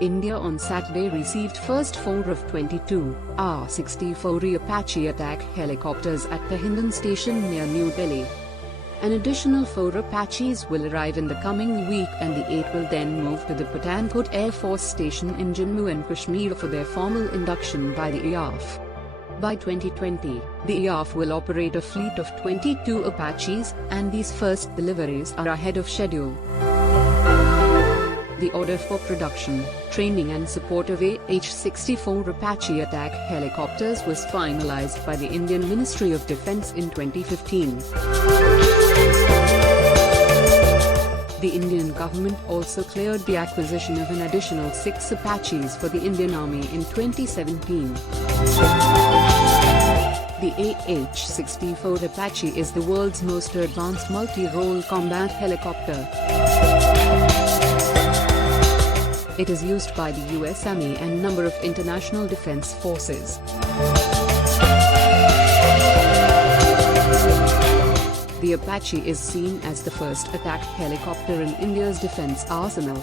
India on Saturday received first 4 of 22 AH-64 Apache attack helicopters at the Hindon Station near New Delhi. An additional 4 Apaches will arrive in the coming week and the 8 will then move to the Pathankot Air Force Station in Jammu and Kashmir for their formal induction by the AAF. By 2020, the AAF will operate a fleet of 22 Apaches, and these first deliveries are ahead of schedule. The order for production, training and support of AH-64 Apache attack helicopters was finalized by the Indian Ministry of Defence in 2015. The Indian government also cleared the acquisition of an additional 6 Apaches for the Indian Army in 2017. The AH-64 Apache is the world's most advanced multi-role combat helicopter. It is used by the US Army and number of international defense forces. The Apache is seen as the first attack helicopter in India's defense arsenal.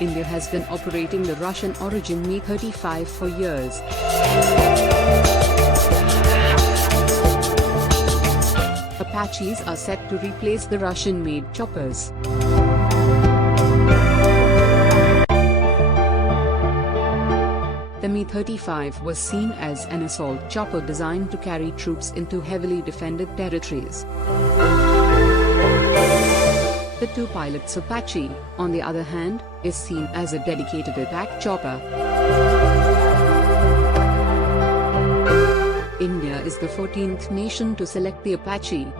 India has been operating the Russian-origin Mi-35 for years. Apaches are set to replace the Russian-made choppers. The Mi-35 was seen as an assault chopper designed to carry troops into heavily defended territories. The two-pilot Apache, on the other hand, is seen as a dedicated attack chopper. India is the 14th nation to select the Apache.